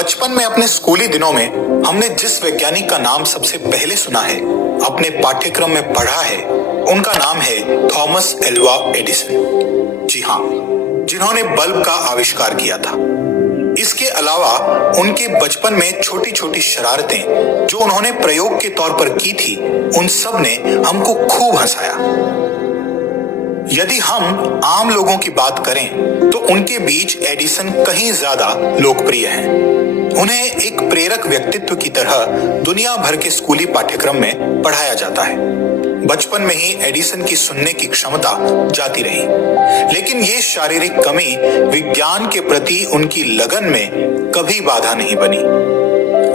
बचपन में अपने स्कूली दिनों में हमने जिस वैज्ञानिक का नाम सबसे पहले सुना है, अपने पाठ्यक्रम में पढ़ा है, उनका नाम है थॉमस एल्वा एडिसन। जी हाँ, जिन्होंने बल्ब का आविष्कार किया था। इसके अलावा उनके बचपन में छोटी छोटी शरारतें जो उन्होंने प्रयोग के तौर पर की थी, उन सब ने हमको खूब हंसाया। यदि हम आम लोगों की बात करें तो उनके बीच एडिसन कहीं ज्यादा लोकप्रिय हैं। उन्हें एक प्रेरक व्यक्तित्व की तरह दुनिया भर के स्कूली पाठ्यक्रम में पढ़ाया जाता है। बचपन में ही एडिसन की सुनने की क्षमता जाती रही, लेकिन ये शारीरिक कमी विज्ञान के प्रति उनकी लगन में कभी बाधा नहीं बनी।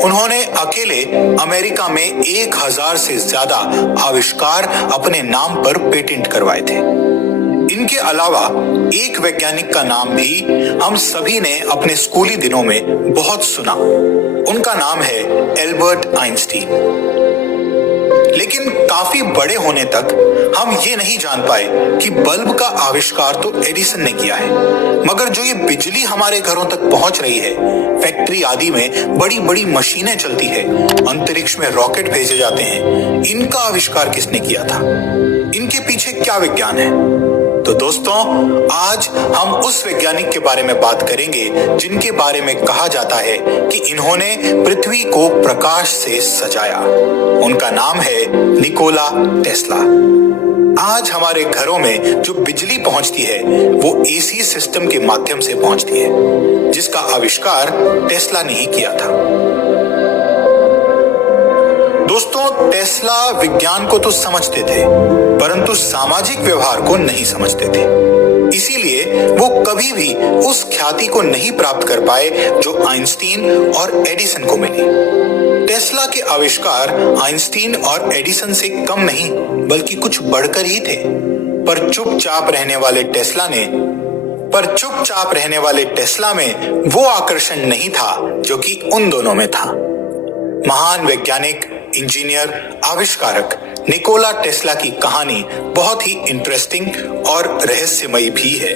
उन्होंने अकेले अमेरिका में 1000 से ज्यादा आविष्कार अपने नाम पर पेटेंट करवाए थे। इनके अलावा एक वैज्ञानिक का नाम भी हम सभी ने अपने स्कूली दिनों में बहुत सुना। उनका नाम है एल्बर्ट आइंस्टीन। लेकिन काफी बड़े होने तक हम ये नहीं जान पाए कि बल्ब का आविष्कार तो एडिसन ने किया है, मगर जो ये बिजली हमारे घरों तक पहुंच रही है, फैक्ट्री आदि में बड़ी बड़ी मशीनें चलती है, अंतरिक्ष में रॉकेट भेजे जाते हैं, इनका आविष्कार किसने किया था? इनके पीछे क्या विज्ञान है? तो दोस्तों, आज हम उस वैज्ञानिक के बारे में बात करेंगे जिनके बारे में कहा जाता है कि इन्होंने पृथ्वी को प्रकाश से सजाया। उनका नाम है निकोला टेस्ला। आज हमारे घरों में जो बिजली पहुंचती है वो एसी सिस्टम के माध्यम से पहुंचती है, जिसका आविष्कार टेस्ला ने ही किया था। दोस्तों, टेस्ला विज्ञान को तो समझते थे, परंतु सामाजिक व्यवहार को नहीं समझते थे। इसीलिए वो कभी भी उस ख्याति को नहीं प्राप्त कर पाए जो आइंस्टीन और एडिसन को मिली। टेस्ला के आविष्कार आइंस्टीन और एडिसन से कम नहीं, बल्कि कुछ बढ़कर ही थे। पर चुपचाप रहने वाले टेस्ला में वो आकर्षण नहीं था जो कि उन दोनों में था। महान वैज्ञानिक, इंजीनियर, आविष्कारक निकोला टेस्ला की कहानी बहुत ही इंटरेस्टिंग और रहस्यमयी भी है।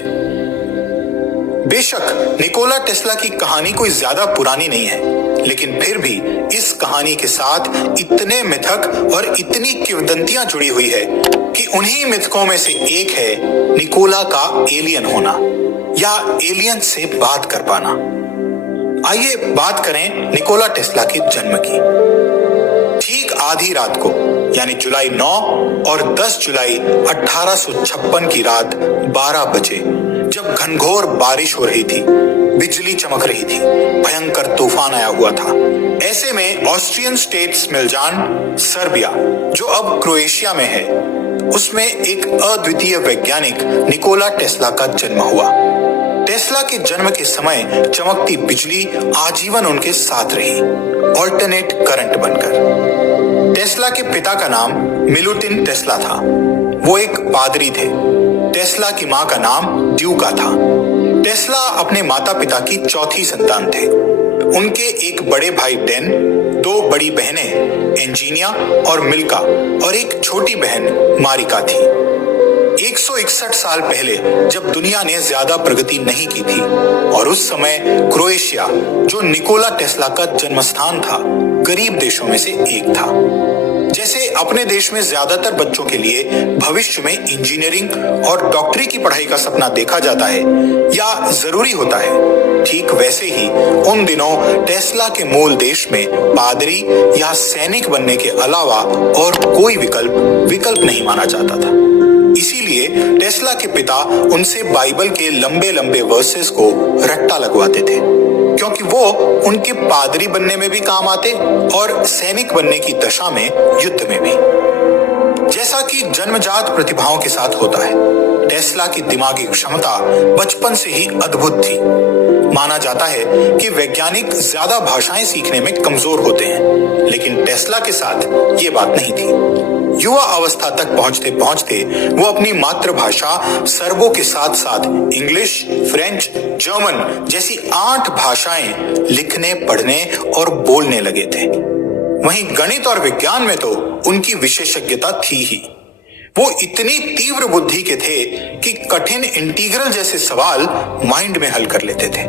बेशक निकोला टेस्ला की कहानी कोई ज्यादा पुरानी नहीं है, लेकिन फिर भी इस कहानी के साथ इतने मिथक और इतनी किंवदंतियां जुड़ी हुई है कि उन्हीं मिथकों में से एक है निकोला का एलियन होना या एलियन से बात कर पाना। आइए बात करें निकोला टेस्ला के जन्म की। ठीक आधी रात को, यानी जुलाई 9 और 10 जुलाई 1856 की रात 12 बजे, जब घनघोर बारिश हो रही थी, बिजली चमक रही थी, भयंकर तूफान आया हुआ था, ऐसे में ऑस्ट्रियन स्टेट स्मिल्जान, सर्बिया, जो अब क्रोएशिया में है, उसमें एक अद्वितीय वैज्ञानिक निकोला टेस्ला का जन्म हुआ। टेस्ला के जन्म के समय चमकती बिजली आजीवन उनके साथ रही, ऑल्टरनेट करंट बनकर। टेस्ला के पिता का नाम मिलुटिन टेस्ला था। वो एक पादरी थे। टेस्ला की मां का नाम ड्यूका था। टेस्ला अपने माता पिता की चौथी संतान थे। उनके एक बड़े भाई डेन, 2 बड़ी बहनें एंजीनिया और मिल्का और एक छोटी बहन मारिका थी। 161 साल पहले, जब दुनिया ने ज्यादा प्रगति नहीं की थी और उस समय क्रोएशिया, जो निकोला टेस्ला का जन्मस्थान था, गरीब देशों में से एक था। जैसे अपने देश में ज्यादातर बच्चों के लिए भविष्य में इंजीनियरिंग और डॉक्टरी की पढ़ाई का सपना देखा जाता है या जरूरी होता है, ठीक वैसे ही उन दिनों टेस्ला के मूल देश में पादरी या सैनिक बनने के अलावा और कोई विकल्प नहीं माना जाता था। इसीलिए टेस्ला के पिता उनसे बाइबल के लंबे लंबे वर्सेस को रट्टा लगवाते थे, क्योंकि वो उनके पादरी बनने में भी काम आते और सैनिक बनने की दशा में युद्ध में भी। जैसा कि जन्मजात प्रतिभाओं के साथ होता है, टेस्ला की दिमागी क्षमता बचपन से ही अद्भुत थी। माना जाता है कि वैज्ञानिक ज्यादा भाषाएं सीखने में कमजोर होते हैं, लेकिन टेस्ला के साथ ये बात नहीं थी। युवा अवस्था तक पहुंचते पहुंचते वो अपनी मातृभाषा सर्बो के साथ साथ इंग्लिश, फ्रेंच, जर्मन जैसी 8 भाषाएं लिखने, पढ़ने और बोलने लगे थे। वहीं गणित और विज्ञान में तो उनकी विशेषज्ञता थी ही। वो इतनी तीव्र बुद्धि के थे कि कठिन इंटीग्रल जैसे सवाल माइंड में हल कर लेते थे।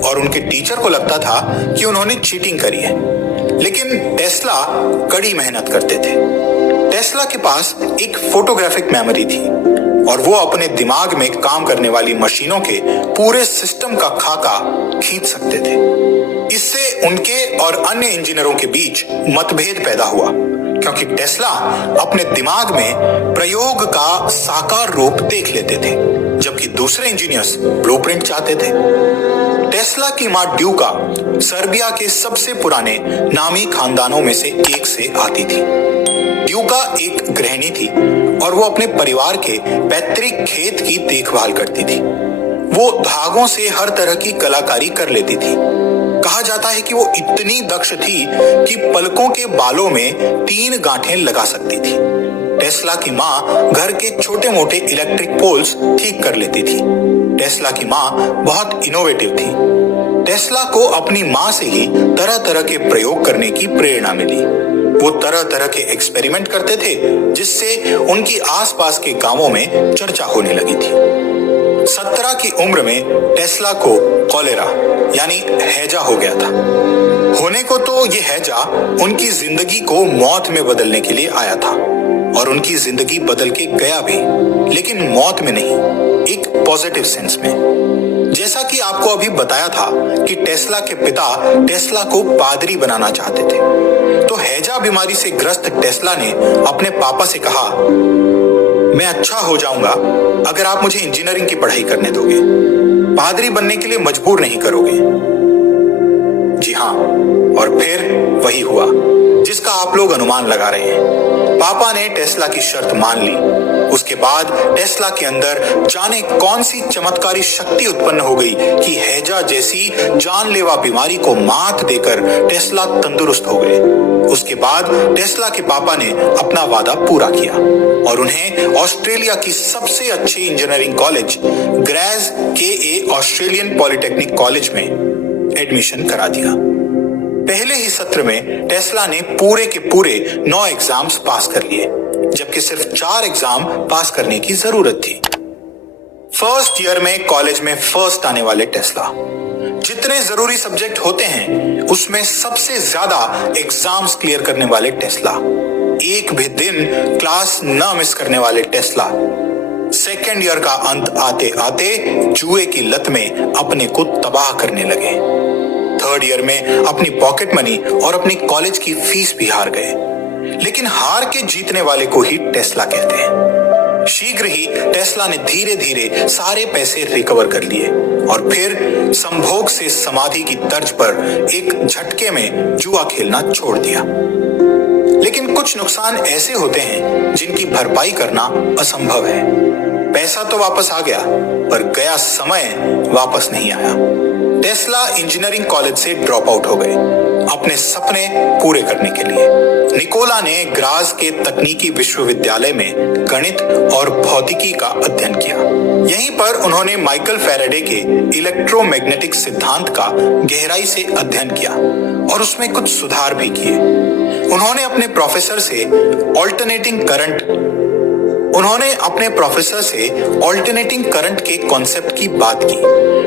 और उनके टीचर को लगता था कि उन्होंने चीटिंग करी है। लेकिन टेस्ला कड़ी मेहनत करते थे। टेस्ला के पास एक फोटोग्राफिक मेमोरी थी और वो अपने दिमाग में काम करने वाली मशीनों के पूरे सिस्टम का खाका खींच सकते थे। इससे उनके और अन्य इंजीनियरों के बीच मतभेद पैदा हुआ, क्योंकि टेस्ला अपने दिमाग में प्रयोग का साकार रूप देख लेते थे, जबकि दूसरे इंजीनियर्स ब्लूप्रिंट चाहते थे। टेस्ला की मां ड्यूका सर्बिया के सबसे पुराने नामी खानदानों में से एक से आती थी। ड्यूका एक गृहिणी थी और वो अपने परिवार के पैतृक खेत की देखभाल करती थी। वो धागों से हर तरह की कलाकारी कर लेती थी। कहा जाता है कि वो इतनी दक्ष थी कि पलकों के बालों में 3 गांठें लगा सकती थी। टेस्ला की मां घर के छोटे मोटे इलेक्ट्रिक पोल्स ठीक कर लेती थी। टेस्ला की मां बहुत इनोवेटिव थी। टेस्ला को अपनी मां से ही तरह तरह के प्रयोग करने की प्रेरणा मिली। वो तरह तरह के एक्सपेरिमेंट करते थे, जिससे उनकी आसपास के गांवों में चर्चा होने लगी थी। 17 की उम्र में टेस्ला को कॉलेरा यानी हैजा हो गया था। होने को तो ये हैजा उनकी जिंदगी को मौत में बदलने के लिए आया था और उनकी जिंदगी बदल के गया भी, लेकिन मौत में नहीं, एक पॉजिटिव सेंस में। जैसा कि आपको अभी बताया था कि टेस्ला के पिता टेस्ला को पादरी बनाना चाहते थे, तो हैजा बीमारी से ग्रस्त टेस्ला ने अपने पापा से कहा, मैं अच्छा हो जाऊंगा अगर आप मुझे इंजीनियरिंग की पढ़ाई करने दोगे, पादरी बनने के लिए मजबूर नहीं करोगे। जी हाँ, और फिर वही हुआ जिसका आप लोग अनुमान लगा रहे हैं। पापा ने टेस्ला की शर्त मान ली। उसके बाद टेस्ला के अंदर जाने कौन सी चमत्कारी शक्ति उत्पन्न हो गई कि हैजा जैसी जानलेवा बीमारी को मात देकर टेस्ला तंदुरुस्त हो गए। उसके बाद टेस्ला के पापा ने अपना वादा पूरा किया और उन्हें ऑस्ट्रेलिया की सबसे अच्छी इंजीनियरिंग कॉलेज ग्रेज के ऑस्ट्रेलियन पॉलिटेक्निक कॉलेज में एडमिशन करा दिया। पहले ही सत्र में टेस्ला ने पूरे के पूरे 9 एग्जाम्स पास कर लिए, जबकि सिर्फ 4 एग्जाम पास करने की जरूरत थी। फर्स्ट ईयर में कॉलेज में फर्स्ट आने वाले टेस्ला, जितने जरूरी सब्जेक्ट होते हैं उसमें सबसे ज्यादा एग्जाम्स क्लियर करने वाले टेस्ला, एक भी दिन क्लास न मिस करने वाले टेस्ला, सेकेंड ईयर का अंत आते आते जुए की लत में अपने को तबाह करने लगे। थर्ड ईयर में अपनी पॉकेट मनी और अपनी कॉलेज की फीस भी हार गए। लेकिन हार के जीतने वाले को ही टेस्ला कहते हैं। शीघ्र ही टेस्ला ने धीरे धीरे सारे पैसे रिकवर कर लिए और फिर संभोग से समाधि की तर्ज पर एक झटके में जुआ खेलना छोड़ दिया। लेकिन कुछ नुकसान ऐसे होते हैं जिनकी भरपाई करना असंभव है। पैसा तो वापस आ गया, पर गया समय वापस नहीं आया। टेस्ला इंजीनियरिंग कॉलेज से ड्रॉप आउट हो गए अपने सपने पूरे करने के लिए। निकोला ने ग्राज के तकनीकी विश्वविद्यालय में गणित और भौतिकी का अध्ययन किया। यहीं पर उन्होंने माइकल फैराडे के इलेक्ट्रोमैग्नेटिक सिद्धांत का गहराई से अध्ययन किया और उसमें कुछ सुधार भी किए। उन्होंने अपने प्रोफेसर से ऑल्टरनेटिंग करंट के कॉन्सेप्ट की बात की,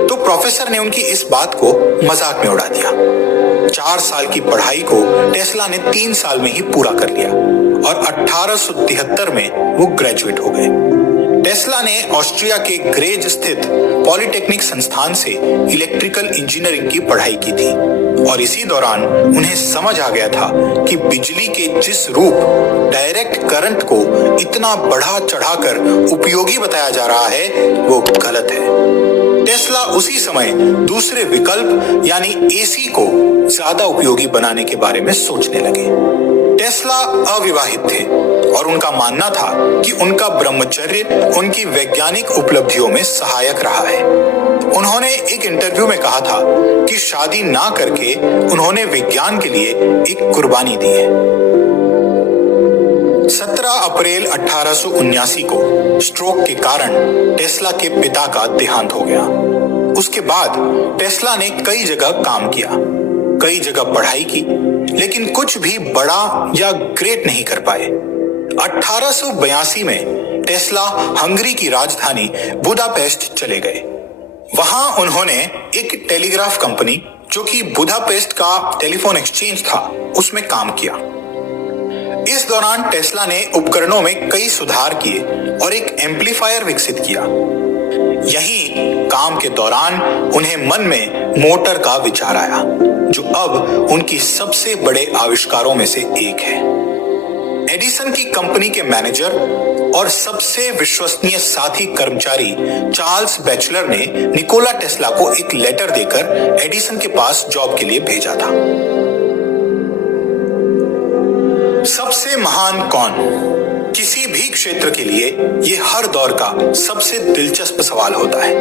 तो प्रोफेसर ने उनकी इस बात को मजाक में उड़ा दिया। 4 साल की पढ़ाई को टेस्ला ने 3 साल में ही पूरा कर लिया और 1873 में वो ग्रेजुएट हो गए। टेस्ला ने ऑस्ट्रिया के ग्रेज स्थित पॉलिटेक्निक संस्थान से इलेक्ट्रिकल इंजीनियरिंग की पढ़ाई की थी और इसी दौरान उन्हें समझ आ गया था कि बिजली के जिस रूप डायरेक्ट करंट को इतना बढ़ा चढ़ाकर उपयोगी बताया जा रहा है वो गलत है। टेस्ला उसी समय दूसरे विकल्प यानी एसी को ज्यादा उपयोगी बनाने के बारे में सोचने लगे। टेस्ला अविवाहित थे और उनका मानना था कि उनका ब्रह्मचर्य उनकी वैज्ञानिक उपलब्धियों में सहायक रहा है। उन्होंने एक इंटरव्यू में कहा था कि शादी ना करके उन्होंने विज्ञान के लिए एक कुर्बानी दी है। 17 अप्रैल 1879 को स्ट्रोक के कारण टेस्ला के पिता का देहांत हो गया। उसके बाद टेस्ला ने कई जगह काम किया, कई जगह पढ़ाई की, लेकिन कुछ भी बड़ा या ग्रेट नहीं कर पाए। 1882 में टेस्ला हंगरी की राजधानी बुडापेस्ट चले गए। वहां उन्होंने एक टेलीग्राफ कंपनी जो कि बुडापेस्ट का टेलीफोन एक्सचेंज था उसमें काम किया। इस दौरान टेस्ला ने उपकरणों में कई सुधार किए और एक एम्पलीफायर विकसित किया। यहीं काम के दौरान उन्हें मन में मोटर का विचार आया, जो अब उनकी सबसे बड़े आविष्कारों में से एक है। एडिसन की कंपनी के मैनेजर और सबसे विश्वसनीय साथी कर्मचारी चार्ल्स बैचलर ने निकोला टेस्ला को एक लेटर देकर एडिसन के पास जॉब के लिए भेजा था। सबसे महान कौन? किसी भी क्षेत्र के लिए यह हर दौर का सबसे दिलचस्प सवाल होता है।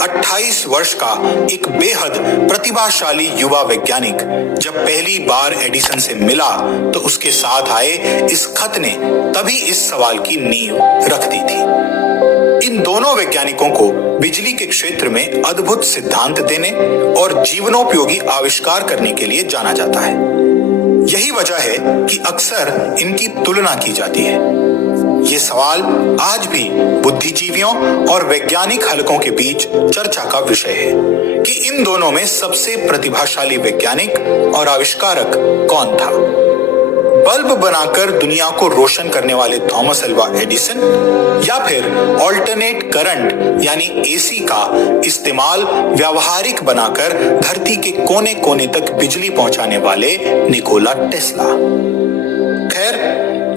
28 वर्ष का एक बेहद प्रतिभाशाली युवा वैज्ञानिक जब पहली बार एडिसन से मिला तो उसके साथ आए इस खत ने तभी इस सवाल की नींव रख दी थी। इन दोनों वैज्ञानिकों को बिजली के क्षेत्र में अद्भुत सिद्धांत देने और जीवनोपयोगी आविष्कार करने के लिए जाना जाता है। यही वजह है कि अक्सर इनकी तुलना की जाती है। ये सवाल आज भी बुद्धिजीवियों और वैज्ञानिक हलकों के बीच चर्चा का विषय है कि इन दोनों में सबसे प्रतिभाशाली वैज्ञानिक और आविष्कारक कौन था। बल्ब बनाकर दुनिया को रोशन करने वाले थॉमस अल्वा एडिसन या फिर ऑल्टरनेट करंट यानी एसी का इस्तेमाल व्यावहारिक बनाकर धरती के कोने कोने तक बिजली पहुंचाने वाले निकोला टेस्ला। खैर,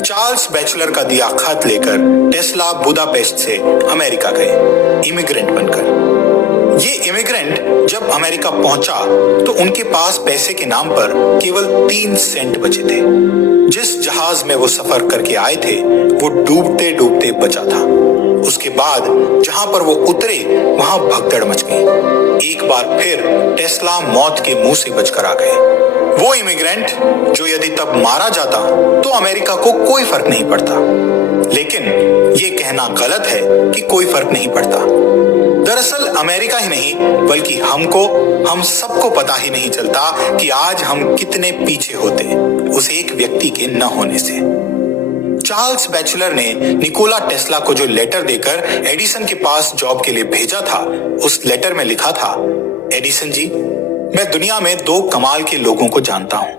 चार्ल्स बैचलर का दिया खत लेकर टेस्ला बुडापेस्ट से अमेरिका गए इमिग्रेंट बनकर। ये इमिग्रेंट जब अमेरिका पहुंचा तो उनके पास पैसे के नाम पर केवल 3 सेंट बचे थे। जिस जहाज में वो सफर करके आए थे वो डूबते डूबते बचा था। उसके बाद जहां पर वो उतरे वहां भगदड़ मच गई। एक बार फिर टेस्ला मौत के मुंह से बचकर आ गए। वो इमिग्रेंट जो यदि तब मारा जाता तो अमेरिका को कोई फर्क नहीं पड़ता, लेकिन ये कहना गलत है कि कोई फर्क नहीं पड़ता। दरअसल अमेरिका ही नहीं बल्कि हम सबको पता ही नहीं चलता कि आज हम कितने पीछे होते उस एक व्यक्ति के न होने से। चार्ल्स बैचलर ने निकोला टेस्ला को जो लेटर देकर एडिसन के पास जॉब के लिए भेजा था, उस लेटर में लिखा था, एडिसन जी, मैं दुनिया में 2 कमाल के लोगों को जानता हूं।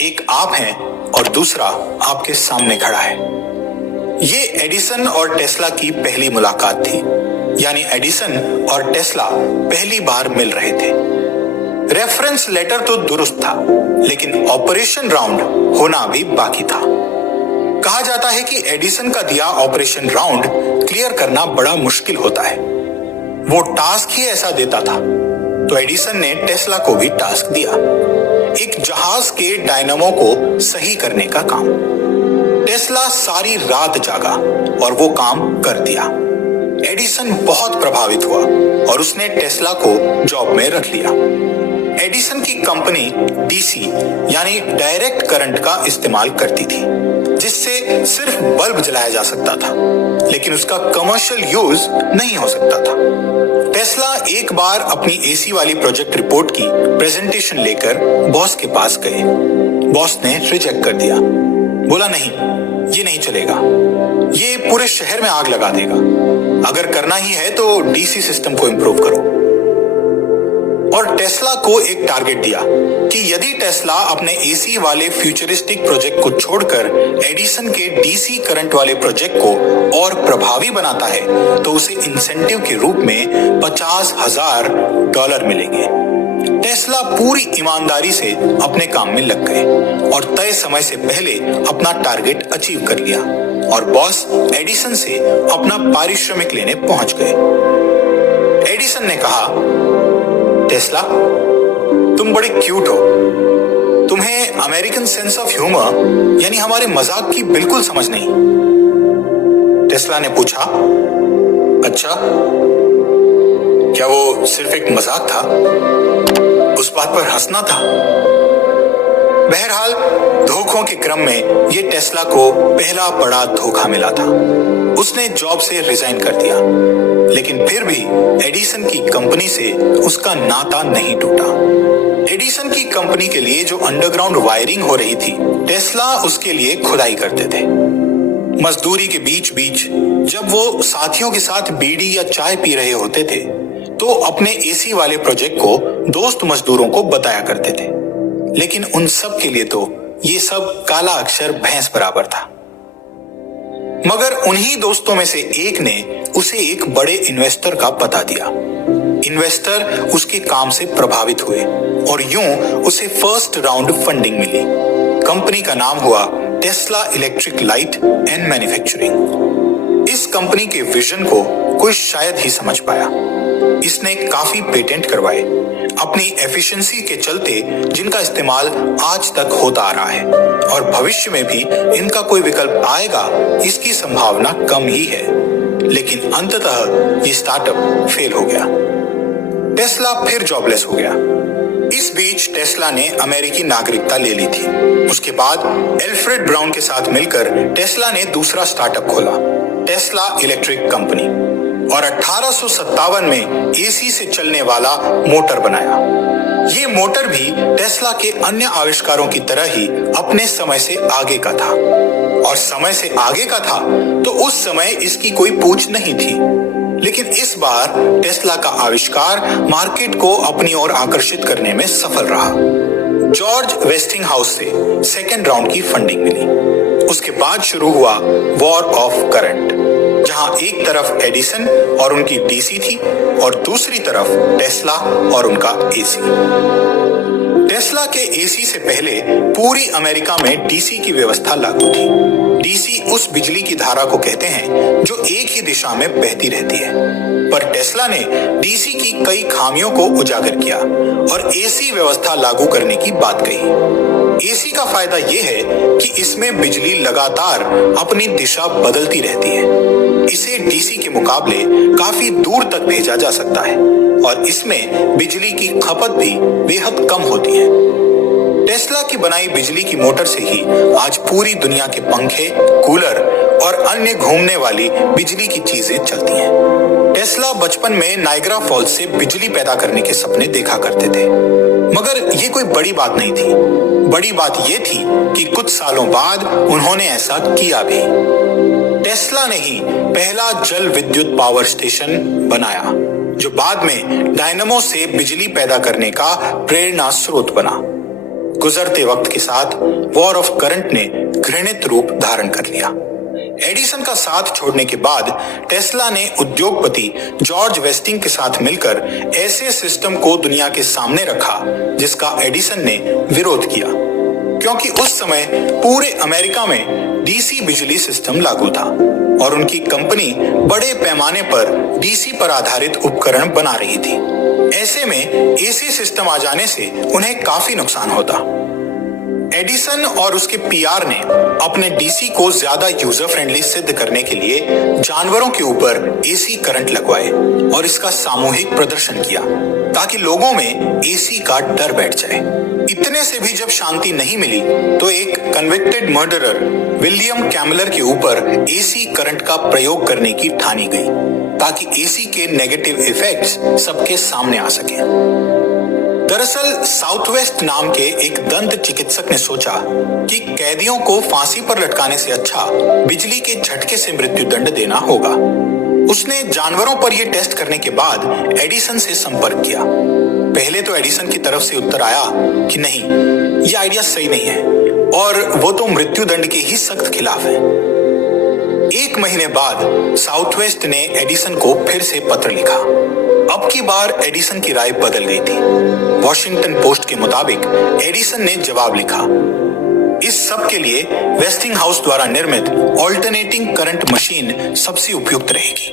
एक आप हैं और दूसरा आपके सामने खड़ा है। ये एडिसन और टेस्ला की पहली मुलाकात थी, यानी एडिसन और टेस्ला पहली बार मिल रहे थे। रेफरेंस लेटर तो दुरुस्त था, लेकिन ऑपरेशन राउंड होना भी बाकी था। कहा जाता है कि एडिसन का दिया ऑपरेशन राउंड क्लियर करना बड़ा मुश्किल होता है। वो टास्क ही ऐसा देता था, तो एडिसन ने टेस्ला को भी टास्क दिया, एक जहाज के डायनामो को सही करने का काम। टेस्ला सारी रात जागा और वो काम कर दिया। एडिसन बहुत प्रभावित हुआ और उसने टेस्ला को जॉब में रख लिया। एडिसन की कंपनी डीसी यानी डायरेक्ट करंट का इस्तेमाल करती थी, जिससे सिर्फ बल्ब जलाया जा सकता था, लेकिन उसका कमर्शियल यूज नहीं हो सकता था। टेस्ला एक बार अपनी एसी वाली प्रोजेक्ट रिपोर्ट की प्रेजेंटेशन लेकर बॉस के पास गए। बॉस ने रिजेक्ट कर दिया, बोला नहीं, ये नहीं चलेगा, ये पूरे शहर में आग लगा देगा। अगर करना ही है तो डीसी सिस्टम को इंप्रूव करो। और टेस्ला को एक टारगेट दिया कि यदि टेस्ला अपने एसी वाले फ्यूचरिस्टिक प्रोजेक्ट को छोड़कर एडिसन के डीसी करंट वाले प्रोजेक्ट को और प्रभावी बनाता है तो उसे इंसेंटिव के रूप में $50,000 मिलेंगे। टेस्ला पूरी ईमानदारी से अपने काम में लग गए और तय समय से पहले अपना टारगेट अचीव कर लिया और बॉस एडिसन से अपना पारिश्रमिक लेने पहुंच गए। एडिसन ने कहा, टेस्ला, तुम बड़े क्यूट हो। तुम्हें अमेरिकन सेंस ऑफ ह्यूमर यानी हमारे मजाक की बिल्कुल समझ नहीं। टेस्ला ने पूछा, अच्छा, क्या वो सिर्फ एक मजाक था? उस बात पर हंसना था? बहरहाल धोखों के क्रम में ये टेस्ला को पहला बड़ा धोखा मिला था। उसने जॉब से रिजाइन कर दिया, लेकिन फिर भी एडिसन की कंपनी से उसका नाता नहीं टूटा। एडिसन की कंपनी के लिए जो अंडरग्राउंड वायरिंग हो रही थी, टेस्ला उसके लिए खुदाई करते थे। मजदूरी के बीच बीच जब वो साथियों के साथ बीड़ी या चाय पी रहे होते थे, तो अपने एसी वाले प्रोजेक्ट को दोस्त मजदूरों को बताया करते थे, लेकिन उन सब के लिए तो ये सब काला अक्षर भैंस बराबर था। मगर उन्हीं दोस्तों में से एक ने उसे एक बड़े इन्वेस्टर का पता दिया। इन्वेस्टर उसके काम से प्रभावित हुए और यूं उसे फर्स्ट राउंड फंडिंग मिली। कंपनी का नाम हुआ Tesla electric light and manufacturing. इस कंपनी के विजन को कोई शायद ही समझ पाया। इसने काफी पेटेंट करवाए अपनी एफिशिएंसी के चलते, जिनका इस्तेमाल आज तक होता आ रहा है और भविष्य में भी इनका कोई विकल्प आएगा इसकी संभावना कम ही है। लेकिन अंततः ये स्टार्टअप फेल हो गया। टेस्ला फिर जॉबलेस हो गया। इस बीच टेस्ला ने अमेरिकी नागरिकता ले ली थी। उसके बाद एल्फ्रेड ब्राउन के साथ मिलकर टेस्ला ने दूसरा स्टार्टअप खोला, टेस्ला इलेक्ट्रिक कंपनी, और 1857 में एसी से चलने वाला मोटर बनाया। ये मोटर भी टेस्ला के अन्य आविष्कारों की तरह ही अपने समय से आगे का था, और समय से आगे का था तो उस समय इसकी कोई पूछ नहीं थी। लेकिन इस बार टेस्ला का आविष्कार मार्केट को अपनी ओर आकर्षित करने में सफल रहा। जॉर्ज वेस्टिंगहाउस से सेकेंड राउंड की फंडिंग मिली। उसके बाद शुरू हुआ वॉर ऑफ करंट, जहां एक तरफ एडिसन और उनकी डीसी थी और दूसरी तरफ टेस्ला और उनका एसी। टेस्ला के एसी से पहले पूरी अमेरिका में डीसी की व्यवस्था लागू थी। डीसी उस बिजली की धारा को कहते हैं जो एक ही दिशा में बहती रहती है। पर टेस्ला ने डीसी की कई खामियों को उजागर किया और एसी व्यवस्था लागू करने की बात कही। एसी का फायदा यह है कि इसमें बिजली लगातार अपनी दिशा बदलती रहती है। इसे डीसी के मुकाबले काफी दूर तक भेजा जा सकता है और इसमें बिजली की खपत भी बेहद कम होती है। टेस्ला की बनाई बिजली की मोटर से ही आज पूरी दुनिया के पंखे, कूलर और अन्य घूमने वाली बिजली की चीजें चलती हैं। टेस्ला बचपन में नायग्रा फॉल्स से बिजली पैदा करने के सपने देखा करते थे, मगर ये कोई बड़ी बात नहीं थी। बड़ी बात ये थी कि कुछ सालों बाद उन्होंने ऐसा किया भी। टेस्ला ने ही पहला जल विद्युत पावर स्टेशन बनाया, जो बाद में डायनमो से बिजली पैदा करने का प्रेरणा स्रोत बना। गुजरते वक्त के साथ वॉर ऑफ करंट ने घृणित रूप धारण कर लिया। एडिसन का साथ छोड़ने के बाद टेस्ला ने उद्योगपति जॉर्ज वेस्टिंग के साथ मिलकर ऐसे सिस्टम को दुनिया के सामने रखा जिसका एडिसन ने विरोध किया, क्योंकि उस समय पूरे अमेरिका में डीसी बिजली सिस्टम लागू था और उनकी कंपनी बड़े पैमाने पर डीसी पर आधारित उपकरण बना रही थी। ऐसे में एसी सिस्टम आ जाने से उन्हें काफी नुकसान होता। एडिसन और उसके पीआर ने अपने डीसी को ज्यादा यूजर फ्रेंडली सिद्ध करने के लिए जानवरों के ऊपर एसी करंट लगवाए और इसका सामूहिक प्रदर्शन किया ताकि लोगों में एसी का डर बैठ जाए। इतने से भी जब शांति नहीं मिली तो एक कन्विक्टेड मर्डरर विलियम कैमलर के ऊपर एसी करंट का प्रयोग करने की ठानी गई ताकि एसी के नेगेटिव इफेक्ट्स सबके सामने आ सके। दरअसल साउथवेस्ट नाम के एक दंत चिकित्सक ने सोचा कि कैदियों को फांसी पर लटकाने से अच्छा बिजली के झटके से मृत्यु दंड देना होगा। उसने जानवरों पर यह टेस्ट करने के बाद एडिसन से संपर्क किया। पहले तो एडिसन की तरफ से उत्तर आया कि नहीं, यह आइडिया सही नहीं है और वो तो मृत्यु दंड के ही सख्त खिलाफ है। एक महीने बाद साउथवेस्ट ने एडिसन को फिर से पत्र लिखा। अब की बार एडिसन की राय बदल गई थी। वॉशिंगटन पोस्ट के मुताबिक एडिसन ने जवाब लिखा, इस सब के लिए वेस्टिंगहाउस द्वारा निर्मित ऑल्टरनेटिंग करंट मशीन सबसे उपयुक्त रहेगी।